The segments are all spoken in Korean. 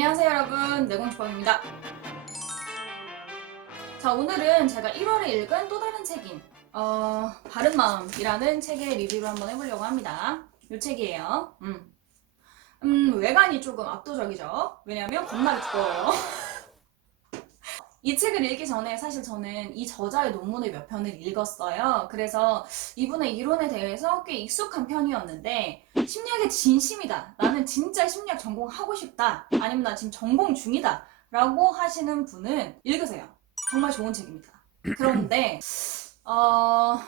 안녕하세요 여러분, 내공주범입니다. 자, 오늘은 제가 1월에 읽은 또 다른 책인 바른마음이라는 책의 리뷰를 한번 해보려고 합니다. 이 책이에요. 외관이 조금 압도적이죠. 왜냐면 겁나게 두꺼워요. 이 책을 읽기 전에 사실 저는 이 저자의 논문을 몇 편을 읽었어요. 그래서 이분의 이론에 대해서 꽤 익숙한 편이었는데, 심리학에 진심이다, 나는 진짜 심리학 전공하고 싶다, 아니면 나 지금 전공 중이다 라고 하시는 분은 읽으세요. 정말 좋은 책입니다. 그런데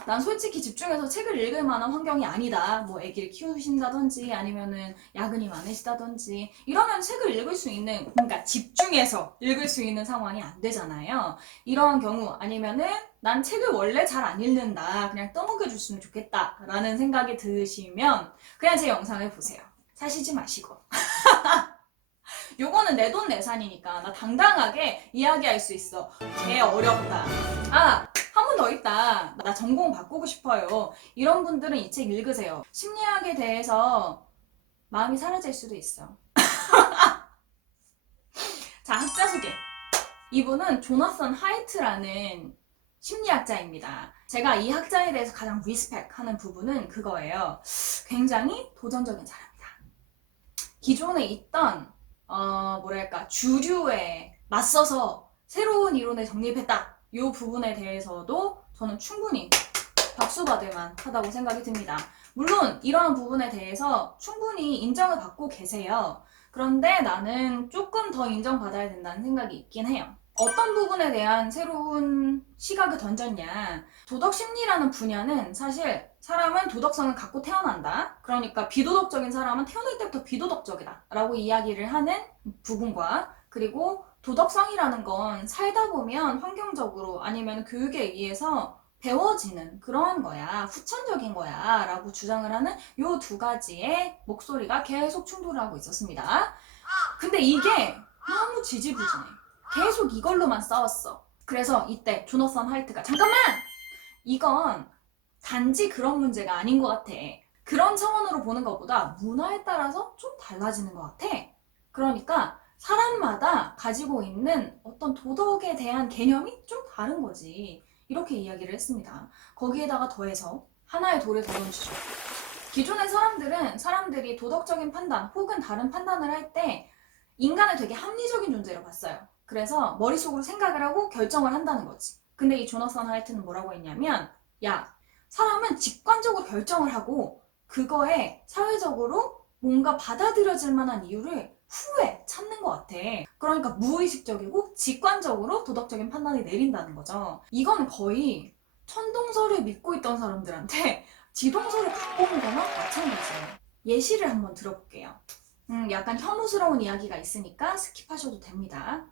난 솔직히 집중해서 책을 읽을 만한 환경이 아니다. 뭐 아기를 키우신다든지 아니면은 야근이 많으시다든지 이러면 책을 읽을 수 있는, 그러니까 집중해서 읽을 수 있는 상황이 안 되잖아요. 이러한 경우 아니면은 난 책을 원래 잘 안 읽는다, 그냥 떠먹여줬으면 좋겠다 라는 생각이 드시면 그냥 제 영상을 보세요. 사시지 마시고. 요거는 내 돈 내산이니까 나 당당하게 이야기할 수 있어. 개 어렵다. 한 분 더 있다. 나 전공 바꾸고 싶어요. 이런 분들은 이 책 읽으세요. 심리학에 대해서 마음이 사라질 수도 있어. 자, 학자 소개. 이분은 조나선 하이트라는 심리학자입니다. 제가 이 학자에 대해서 가장 리스펙 하는 부분은 그거예요. 굉장히 도전적인 사람이다. 기존에 있던 주류에 맞서서 새로운 이론을 정립했다. 이 부분에 대해서도 저는 충분히 박수 받을 만하다고 생각이 듭니다. 물론 이러한 부분에 대해서 충분히 인정을 받고 계세요. 그런데 나는 조금 더 인정받아야 된다는 생각이 있긴 해요. 어떤 부분에 대한 새로운 시각을 던졌냐. 도덕심리라는 분야는 사실 사람은 도덕성을 갖고 태어난다. 그러니까 비도덕적인 사람은 태어날 때부터 비도덕적이다 라고 이야기를 하는 부분과, 그리고 도덕성이라는 건 살다 보면 환경적으로 아니면 교육에 의해서 배워지는 그런 거야, 후천적인 거야 라고 주장을 하는 요 두 가지의 목소리가 계속 충돌하고 있었습니다. 근데 이게 너무 지지부진해. 계속 이걸로만 싸웠어. 그래서 이때 조나선 하이트가 잠깐만! 이건 단지 그런 문제가 아닌 것 같아. 그런 차원으로 보는 것보다 문화에 따라서 좀 달라지는 것 같아. 그러니까 사람마다 가지고 있는 어떤 도덕에 대한 개념이 좀 다른 거지. 이렇게 이야기를 했습니다. 거기에다가 더해서 하나의 돌을 더 던지죠. 기존의 사람들이 도덕적인 판단 혹은 다른 판단을 할 때 인간을 되게 합리적인 존재로 봤어요. 그래서 머릿속으로 생각을 하고 결정을 한다는 거지. 근데 이 조나선 하이트는 뭐라고 했냐면, 야, 사람은 직관적으로 결정을 하고 그거에 사회적으로 뭔가 받아들여질 만한 이유를 후에 찾는 것 같아. 그러니까 무의식적이고 직관적으로 도덕적인 판단을 내린다는 거죠. 이건 거의 천동설을 믿고 있던 사람들한테 지동설을 갖고 온 거나 마찬가지예요. 예시를 한번 들어볼게요. 약간 혐오스러운 이야기가 있으니까 스킵하셔도 됩니다.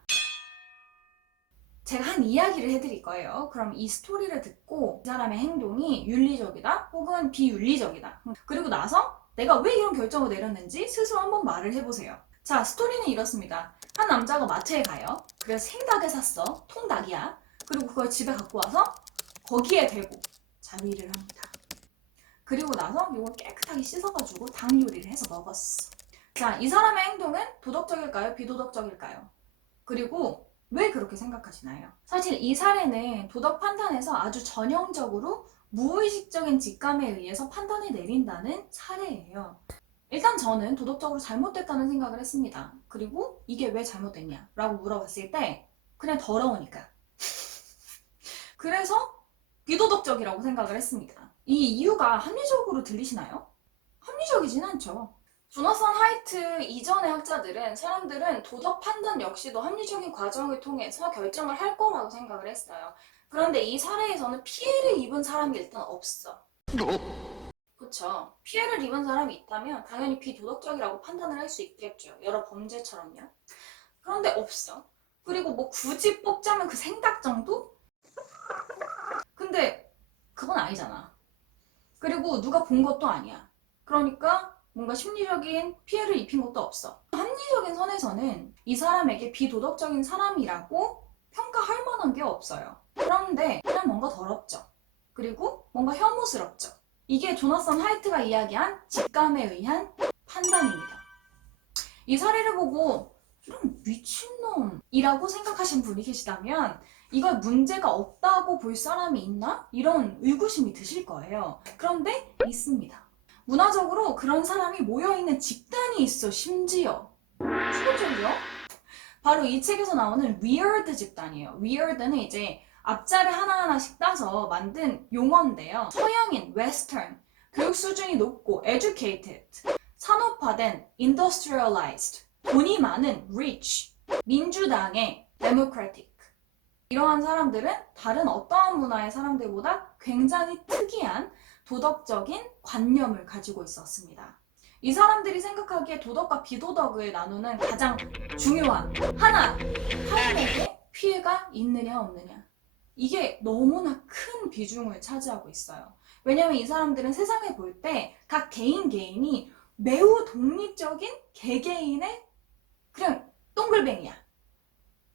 제가 한 이야기를 해드릴 거예요. 그럼 이 스토리를 듣고 이 사람의 행동이 윤리적이다 혹은 비윤리적이다, 그리고 나서 내가 왜 이런 결정을 내렸는지 스스로 한번 말을 해보세요. 자, 스토리는 이렇습니다. 한 남자가 마트에 가요. 그래서 생닭을 샀어. 통닭이야. 그리고 그걸 집에 갖고 와서 거기에 대고 자위를 합니다. 그리고 나서 이걸 깨끗하게 씻어가지고 닭 요리를 해서 먹었어. 자, 이 사람의 행동은 도덕적일까요? 비도덕적일까요? 그리고 왜 그렇게 생각하시나요? 사실 이 사례는 도덕 판단에서 아주 전형적으로 무의식적인 직감에 의해서 판단을 내린다는 사례예요. 일단 저는 도덕적으로 잘못됐다는 생각을 했습니다. 그리고 이게 왜 잘못됐냐 라고 물어봤을 때 그냥 더러우니까. 그래서 비도덕적이라고 생각을 했습니다. 이 이유가 합리적으로 들리시나요? 합리적이진 않죠. 조나선 하이트 이전의 학자들은 사람들은 도덕 판단 역시도 합리적인 과정을 통해서 결정을 할 거라고 생각을 했어요. 그런데 이 사례에서는 피해를 입은 사람이 일단 없어. 그쵸? 피해를 입은 사람이 있다면 당연히 비도덕적이라고 판단을 할 수 있겠죠. 여러 범죄처럼요. 그런데 없어. 그리고 뭐 굳이 뽑자면 그 생각 정도? 근데 그건 아니잖아. 그리고 누가 본 것도 아니야. 그러니까 뭔가 심리적인 피해를 입힌 것도 없어. 합리적인 선에서는 이 사람에게 비도덕적인 사람이라고 평가할 만한 게 없어요. 그런데 그냥 뭔가 더럽죠. 그리고 뭔가 혐오스럽죠. 이게 조나선 하이트가 이야기한 직감에 의한 판단입니다. 이 사례를 보고 이런 미친놈이라고 생각하신 분이 계시다면 이걸 문제가 없다고 볼 사람이 있나? 이런 의구심이 드실 거예요. 그런데 있습니다. 문화적으로 그런 사람이 모여있는 집단이 있어. 심지어 추가적이요? 바로 이 책에서 나오는 weird 집단이에요. weird는 이제 앞자리 하나하나씩 따서 만든 용어인데요. 서양인, western, 교육 수준이 높고 educated, 산업화된 industrialized, 돈이 많은 rich, 민주당의 democratic. 이러한 사람들은 다른 어떠한 문화의 사람들보다 굉장히 특이한 도덕적인 관념을 가지고 있었습니다. 이 사람들이 생각하기에 도덕과 비도덕을 나누는 가장 중요한 하나, 타인에게 피해가 있느냐 없느냐. 이게 너무나 큰 비중을 차지하고 있어요. 왜냐면 이 사람들은 세상을 볼 때 각 개인이 매우 독립적인 개개인의 그냥 동글뱅이야.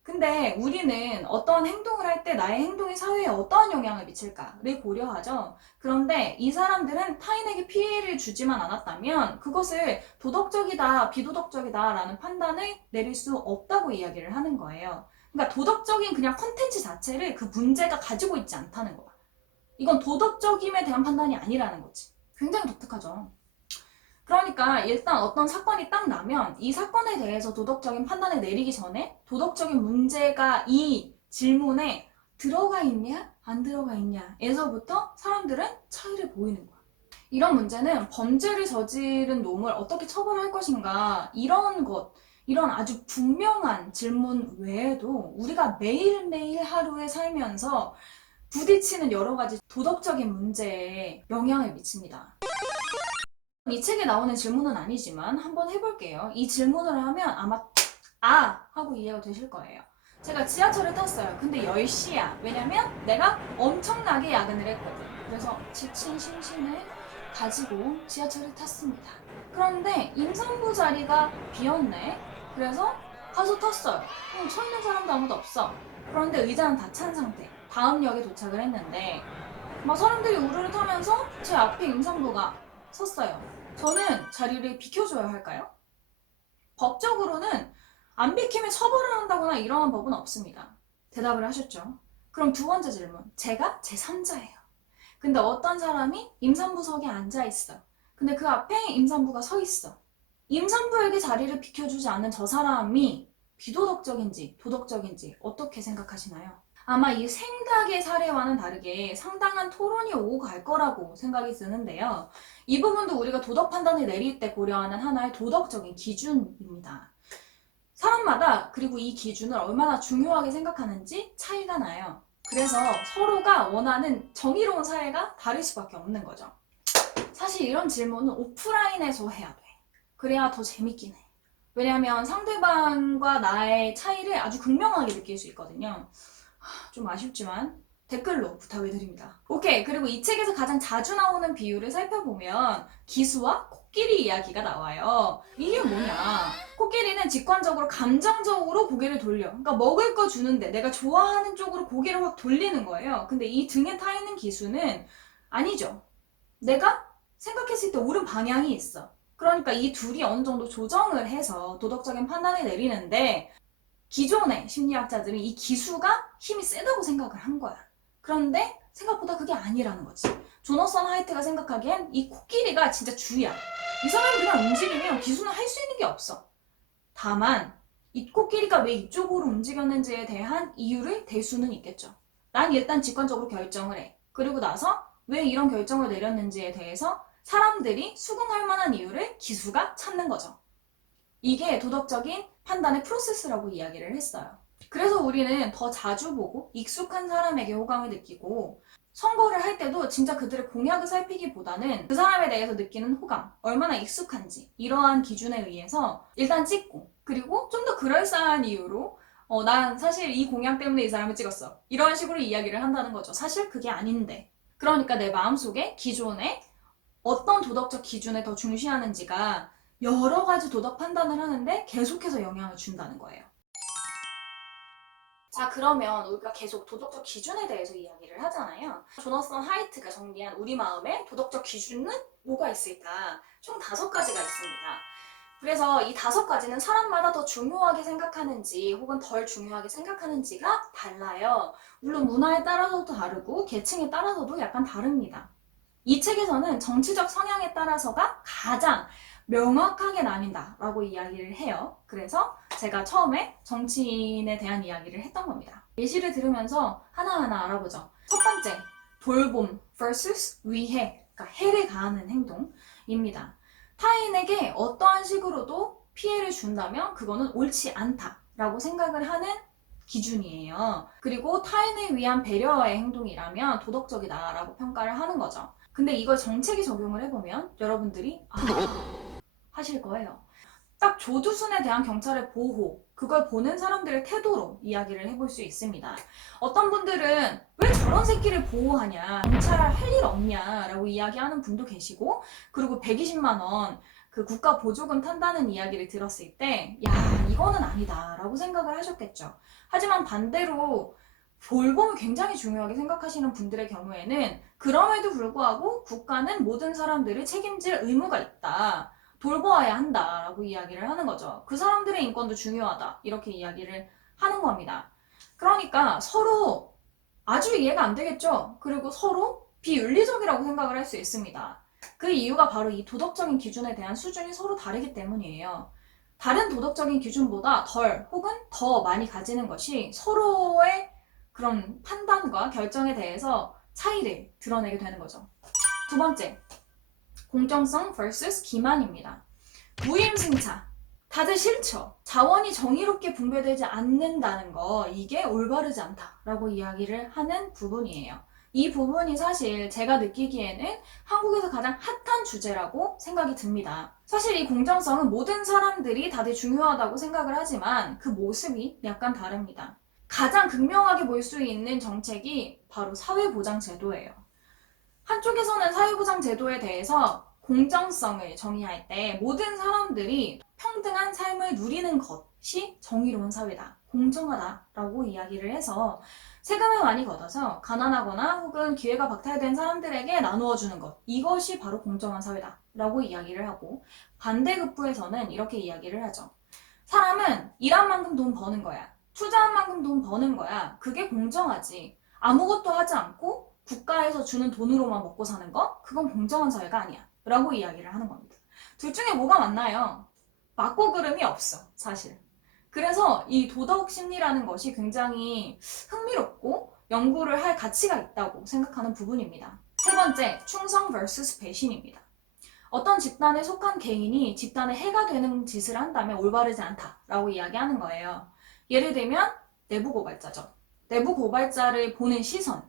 근데 우리는 어떠한 행동을 할 때 나의 행동이 사회에 어떠한 영향을 미칠까를 고려하죠. 그런데 이 사람들은 타인에게 피해를 주지만 않았다면 그것을 도덕적이다, 비도덕적이다 라는 판단을 내릴 수 없다고 이야기를 하는 거예요. 그러니까 도덕적인 그냥 컨텐츠 자체를 그 문제가 가지고 있지 않다는 거야. 이건 도덕적임에 대한 판단이 아니라는 거지. 굉장히 독특하죠. 그러니까 일단 어떤 사건이 딱 나면 이 사건에 대해서 도덕적인 판단을 내리기 전에 도덕적인 문제가 이 질문에 들어가 있냐 안 들어가 있냐 에서부터 사람들은 차이를 보이는 거야. 이런 문제는 범죄를 저지른 놈을 어떻게 처벌할 것인가 이런 아주 분명한 질문 외에도 우리가 매일매일 하루에 살면서 부딪히는 여러 가지 도덕적인 문제에 영향을 미칩니다. 이 책에 나오는 질문은 아니지만 한번 해볼게요. 이 질문을 하면 아마 하고 이해가 되실 거예요. 제가 지하철을 탔어요. 근데 10시야. 왜냐면 내가 엄청나게 야근을 했거든. 그래서 지친 심신을 가지고 지하철을 탔습니다. 그런데 임산부 자리가 비었네. 그래서 가서 탔어요. 서 있는 사람도 아무도 없어. 그런데 의자는 다 찬 상태. 다음 역에 도착을 했는데 막 사람들이 우르르 타면서 제 앞에 임산부가 섰어요. 저는 자리를 비켜줘야 할까요? 법적으로는 안 비키면 처벌을 한다거나 이러한 법은 없습니다. 대답을 하셨죠. 그럼 두 번째 질문. 제가 제3자예요. 근데 어떤 사람이 임산부석에 앉아 있어. 근데 그 앞에 임산부가 서 있어. 임산부에게 자리를 비켜주지 않는 저 사람이 비도덕적인지 도덕적인지 어떻게 생각하시나요? 아마 이 생각의 사례와는 다르게 상당한 토론이 오고 갈 거라고 생각이 드는데요. 이 부분도 우리가 도덕 판단을 내릴 때 고려하는 하나의 도덕적인 기준입니다. 사람마다 그리고 이 기준을 얼마나 중요하게 생각하는지 차이가 나요. 그래서 서로가 원하는 정의로운 사회가 다를 수밖에 없는 거죠. 사실 이런 질문은 오프라인에서 해야 돼. 그래야 더 재밌긴 해. 왜냐하면 상대방과 나의 차이를 아주 극명하게 느낄 수 있거든요. 좀 아쉽지만 댓글로 부탁을 드립니다. 오케이, 그리고 이 책에서 가장 자주 나오는 비유를 살펴보면 기수와 코끼리 이야기가 나와요. 이게 뭐냐? 코끼리는 직관적으로 감정적으로 고개를 돌려. 그러니까 먹을 거 주는데 내가 좋아하는 쪽으로 고개를 확 돌리는 거예요. 근데 이 등에 타 있는 기수는 아니죠. 내가 생각했을 때 옳은 방향이 있어. 그러니까 이 둘이 어느 정도 조정을 해서 도덕적인 판단을 내리는데 기존의 심리학자들은 이 기수가 힘이 세다고 생각을 한 거야. 그런데 생각보다 그게 아니라는 거지. 조너선 하이트가 생각하기엔 이 코끼리가 진짜 주야. 이 사람이 그냥 움직이면 기수는 할 수 있는 게 없어. 다만 이 코끼리가 왜 이쪽으로 움직였는지에 대한 이유를 댈 수는 있겠죠. 난 일단 직관적으로 결정을 해. 그리고 나서 왜 이런 결정을 내렸는지에 대해서 사람들이 수긍할 만한 이유를 기수가 찾는 거죠. 이게 도덕적인 판단의 프로세스라고 이야기를 했어요. 그래서 우리는 더 자주 보고 익숙한 사람에게 호감을 느끼고 선거를 할 때도 진짜 그들의 공약을 살피기보다는 그 사람에 대해서 느끼는 호감, 얼마나 익숙한지 이러한 기준에 의해서 일단 찍고 그리고 좀 더 그럴싸한 이유로 난 사실 이 공약 때문에 이 사람을 찍었어. 이런 식으로 이야기를 한다는 거죠. 사실 그게 아닌데. 그러니까 내 마음속에 기존에 어떤 도덕적 기준을 더 중시하는지가 여러 가지 도덕 판단을 하는데 계속해서 영향을 준다는 거예요. 자, 그러면 우리가 계속 도덕적 기준에 대해서 이야기를 하잖아요. 조너선 하이트가 정리한 우리 마음의 도덕적 기준은 뭐가 있을까? 총 5가지가 있습니다. 그래서 이 5가지는 사람마다 더 중요하게 생각하는지 혹은 덜 중요하게 생각하는지가 달라요. 물론 문화에 따라서도 다르고 계층에 따라서도 약간 다릅니다. 이 책에서는 정치적 성향에 따라서가 가장 명확하게 나뉜다라고 이야기를 해요. 그래서 제가 처음에 정치인에 대한 이야기를 했던 겁니다. 예시를 들으면서 하나하나 알아보죠. 첫 번째, 돌봄 vs 위해, 그러니까 해를 가하는 행동입니다. 타인에게 어떠한 식으로도 피해를 준다면 그거는 옳지 않다라고 생각을 하는 기준이에요. 그리고 타인을 위한 배려의 행동이라면 도덕적이다라고 평가를 하는 거죠. 근데 이걸 정책에 적용을 해보면 여러분들이 하실 거예요. 딱 조두순에 대한 경찰의 보호, 그걸 보는 사람들의 태도로 이야기를 해볼 수 있습니다. 어떤 분들은 왜 저런 새끼를 보호하냐, 경찰 할 일 없냐 라고 이야기하는 분도 계시고, 그리고 120만 원 그 국가 보조금 탄다는 이야기를 들었을 때 야, 이거는 아니다 라고 생각을 하셨겠죠. 하지만 반대로 돌봄을 굉장히 중요하게 생각하시는 분들의 경우에는 그럼에도 불구하고 국가는 모든 사람들을 책임질 의무가 있다. 돌보아야 한다라고 이야기를 하는 거죠. 그 사람들의 인권도 중요하다. 이렇게 이야기를 하는 겁니다. 그러니까 서로 아주 이해가 안 되겠죠? 그리고 서로 비윤리적이라고 생각을 할 수 있습니다. 그 이유가 바로 이 도덕적인 기준에 대한 수준이 서로 다르기 때문이에요. 다른 도덕적인 기준보다 덜 혹은 더 많이 가지는 것이 서로의 그런 판단과 결정에 대해서 차이를 드러내게 되는 거죠. 두 번째, 공정성 vs 기만입니다. 무임승차. 다들 싫죠. 자원이 정의롭게 분배되지 않는다는 거, 이게 올바르지 않다라고 이야기를 하는 부분이에요. 이 부분이 사실 제가 느끼기에는 한국에서 가장 핫한 주제라고 생각이 듭니다. 사실 이 공정성은 모든 사람들이 다들 중요하다고 생각을 하지만 그 모습이 약간 다릅니다. 가장 극명하게 볼 수 있는 정책이 바로 사회보장제도예요. 한쪽에서는 사회보장제도에 대해서 공정성을 정의할 때 모든 사람들이 평등한 삶을 누리는 것이 정의로운 사회다, 공정하다라고 이야기를 해서 세금을 많이 걷어서 가난하거나 혹은 기회가 박탈된 사람들에게 나누어 주는 것, 이것이 바로 공정한 사회다라고 이야기를 하고, 반대급부에서는 이렇게 이야기를 하죠. 사람은 일한 만큼 돈 버는 거야, 투자한 만큼 돈 버는 거야, 그게 공정하지. 아무것도 하지 않고 국가에서 주는 돈으로만 먹고 사는 거? 그건 공정한 사회가 아니야 라고 이야기를 하는 겁니다. 둘 중에 뭐가 맞나요? 맞고 그름이 없어, 사실. 그래서 이 도덕 심리라는 것이 굉장히 흥미롭고 연구를 할 가치가 있다고 생각하는 부분입니다. 세 번째, 충성 vs 배신입니다. 어떤 집단에 속한 개인이 집단에 해가 되는 짓을 한다면 올바르지 않다라고 이야기하는 거예요. 예를 들면 내부 고발자죠. 내부 고발자를 보는 시선,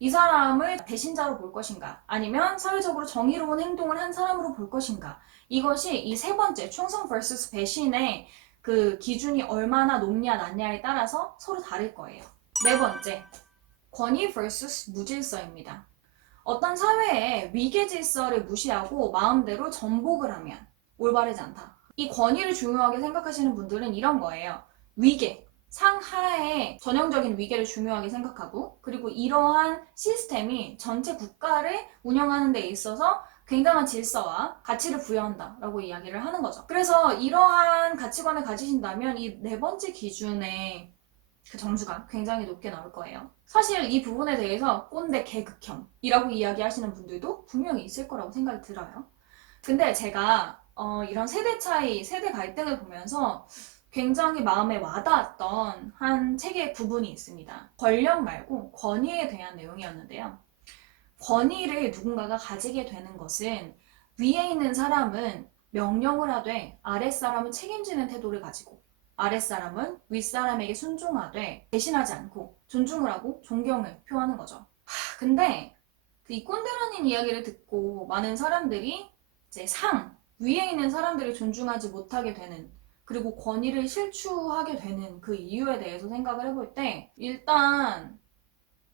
이 사람을 배신자로 볼 것인가, 아니면 사회적으로 정의로운 행동을 한 사람으로 볼 것인가, 이것이 이 세 번째 충성 vs 배신의 그 기준이 얼마나 높냐 낮냐에 따라서 서로 다를 거예요. 네 번째, 권위 vs 무질서입니다. 어떤 사회의 위계 질서를 무시하고 마음대로 전복을 하면 올바르지 않다. 이 권위를 중요하게 생각하시는 분들은 이런 거예요. 위계, 상하의 전형적인 위계를 중요하게 생각하고, 그리고 이러한 시스템이 전체 국가를 운영하는 데 있어서 굉장한 질서와 가치를 부여한다라고 이야기를 하는 거죠. 그래서 이러한 가치관을 가지신다면 이 네 번째 기준의 그 점수가 굉장히 높게 나올 거예요. 사실 이 부분에 대해서 꼰대 개극형이라고 이야기하시는 분들도 분명히 있을 거라고 생각이 들어요. 근데 제가 이런 세대 차이, 세대 갈등을 보면서 굉장히 마음에 와닿았던 한 책의 부분이 있습니다. 권력 말고 권위에 대한 내용이었는데요. 권위를 누군가가 가지게 되는 것은 위에 있는 사람은 명령을 하되 아랫사람은 책임지는 태도를 가지고, 아랫사람은 윗사람에게 순종하되 배신하지 않고 존중을 하고 존경을 표하는 거죠. 근데 이 꼰대라는 이야기를 듣고 많은 사람들이 이제 위에 있는 사람들을 존중하지 못하게 되는, 그리고 권위를 실추하게 되는 그 이유에 대해서 생각을 해볼 때, 일단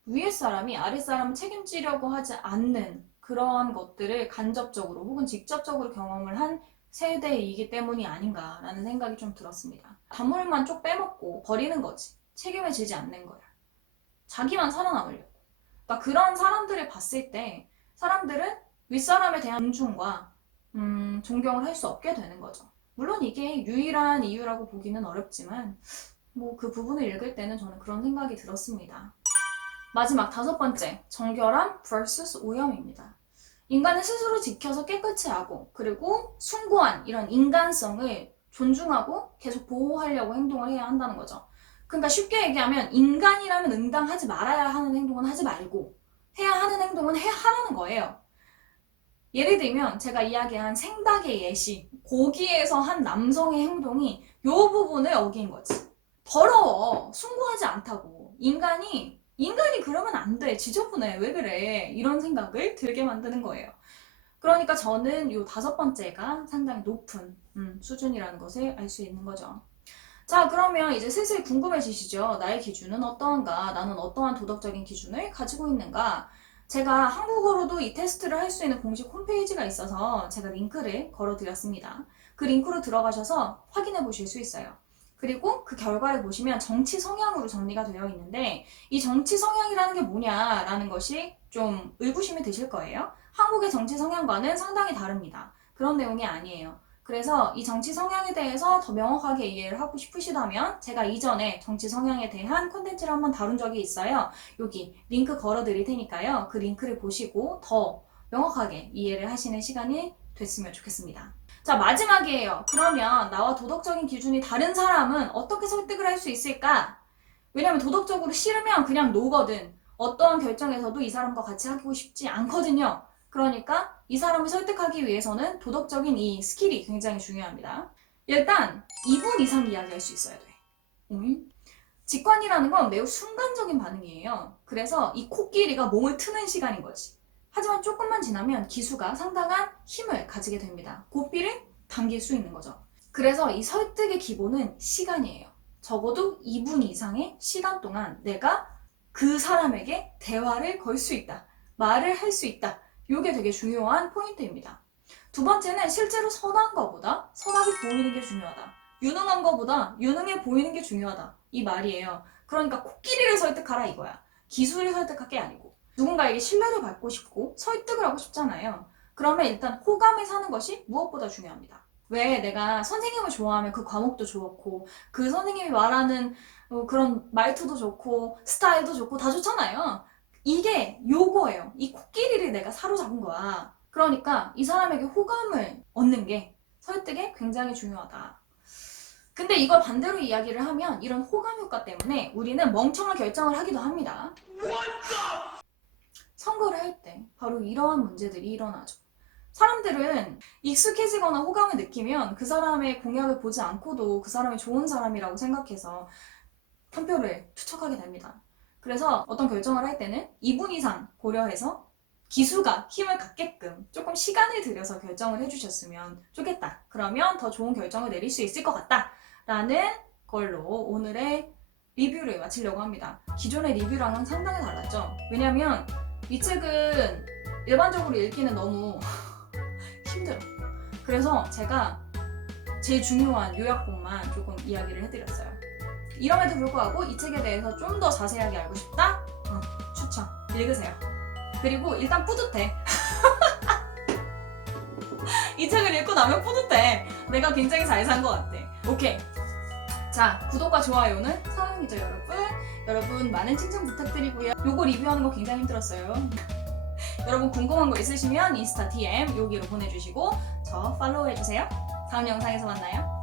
위에 사람이 아랫 사람을 책임지려고 하지 않는 그러한 것들을 간접적으로 혹은 직접적으로 경험을 한 세대이기 때문이 아닌가라는 생각이 좀 들었습니다. 단물만 쪽 빼먹고 버리는 거지. 책임을 지지 않는 거야. 자기만 살아남으려고. 그러니까 그런 사람들을 봤을 때 사람들은 윗사람에 대한 존중과 존경을 할 수 없게 되는 거죠. 물론 이게 유일한 이유라고 보기는 어렵지만 뭐 그 부분을 읽을 때는 저는 그런 생각이 들었습니다. 마지막 5번째, 정결함 vs 오염입니다. 인간은 스스로 지켜서 깨끗이 하고 그리고 숭고한 이런 인간성을 존중하고 계속 보호하려고 행동을 해야 한다는 거죠. 그러니까 쉽게 얘기하면 인간이라면 응당하지 말아야 하는 행동은 하지 말고 해야 하는 행동은 하라는 거예요. 예를 들면 제가 이야기한 생닭의 예시, 고기에서 한 남성의 행동이 이 부분을 어긴 거지. 더러워. 숭고하지 않다고. 인간이 그러면 안 돼. 지저분해. 왜 그래? 이런 생각을 들게 만드는 거예요. 그러니까 저는 이 5번째가 상당히 높은 수준이라는 것을 알 수 있는 거죠. 자, 그러면 이제 슬슬 궁금해지시죠? 나의 기준은 어떠한가? 나는 어떠한 도덕적인 기준을 가지고 있는가? 제가 한국어로도 이 테스트를 할 수 있는 공식 홈페이지가 있어서 제가 링크를 걸어드렸습니다. 그 링크로 들어가셔서 확인해 보실 수 있어요. 그리고 그 결과를 보시면 정치 성향으로 정리가 되어 있는데 이 정치 성향이라는 게 뭐냐라는 것이 좀 의구심이 드실 거예요. 한국의 정치 성향과는 상당히 다릅니다. 그런 내용이 아니에요. 그래서 이 정치 성향에 대해서 더 명확하게 이해를 하고 싶으시다면 제가 이전에 정치 성향에 대한 콘텐츠를 한번 다룬 적이 있어요. 여기 링크 걸어 드릴 테니까요. 그 링크를 보시고 더 명확하게 이해를 하시는 시간이 됐으면 좋겠습니다. 자, 마지막이에요. 그러면 나와 도덕적인 기준이 다른 사람은 어떻게 설득을 할 수 있을까? 왜냐면 도덕적으로 싫으면 그냥 노거든. 어떠한 결정에서도 이 사람과 같이 하고 싶지 않거든요. 그러니까 이 사람을 설득하기 위해서는 도덕적인 이 스킬이 굉장히 중요합니다. 일단 2분 이상 이야기할 수 있어야 돼. 직관이라는 건 매우 순간적인 반응이에요. 그래서 이 코끼리가 몸을 트는 시간인 거지. 하지만 조금만 지나면 기수가 상당한 힘을 가지게 됩니다. 고삐를 당길 수 있는 거죠. 그래서 이 설득의 기본은 시간이에요. 적어도 2분 이상의 시간 동안 내가 그 사람에게 대화를 걸 수 있다. 말을 할 수 있다. 이게 되게 중요한 포인트입니다. 2번째는 실제로 선한 것보다 선하게 보이는 게 중요하다. 유능한 것보다 유능해 보이는 게 중요하다. 이 말이에요. 그러니까 코끼리를 설득하라 이거야. 기술을 설득할 게 아니고. 누군가에게 신뢰를 받고 싶고 설득을 하고 싶잖아요. 그러면 일단 호감을 사는 것이 무엇보다 중요합니다. 왜 내가 선생님을 좋아하면 그 과목도 좋고 그 선생님이 말하는 그런 말투도 좋고 스타일도 좋고 다 좋잖아요. 이게 요거예요. 이 코끼리를 내가 사로잡은 거야. 그러니까 이 사람에게 호감을 얻는 게 설득에 굉장히 중요하다. 근데 이걸 반대로 이야기를 하면 이런 호감 효과 때문에 우리는 멍청한 결정을 하기도 합니다. 선거를 할 때 바로 이러한 문제들이 일어나죠. 사람들은 익숙해지거나 호감을 느끼면 그 사람의 공약을 보지 않고도 그 사람이 좋은 사람이라고 생각해서 한 표를 투척하게 됩니다. 그래서 어떤 결정을 할 때는 2분 이상 고려해서 기수가 힘을 갖게끔 조금 시간을 들여서 결정을 해주셨으면 좋겠다. 그러면 더 좋은 결정을 내릴 수 있을 것 같다. 라는 걸로 오늘의 리뷰를 마치려고 합니다. 기존의 리뷰랑은 상당히 달랐죠. 왜냐면 이 책은 일반적으로 읽기는 너무 힘들어. 그래서 제가 제일 중요한 요약본만 조금 이야기를 해드렸어요. 이럼에도 불구하고 이 책에 대해서 좀 더 자세하게 알고 싶다? 추천. 읽으세요. 그리고 일단 뿌듯해. 이 책을 읽고 나면 뿌듯해. 내가 굉장히 잘 산 것 같아. 오케이. 자, 구독과 좋아요는 사랑이죠, 여러분. 여러분 많은 칭찬 부탁드리고요. 요거 리뷰하는 거 굉장히 힘들었어요. 여러분 궁금한 거 있으시면 인스타 DM 여기로 보내주시고 저 팔로우 해주세요. 다음 영상에서 만나요.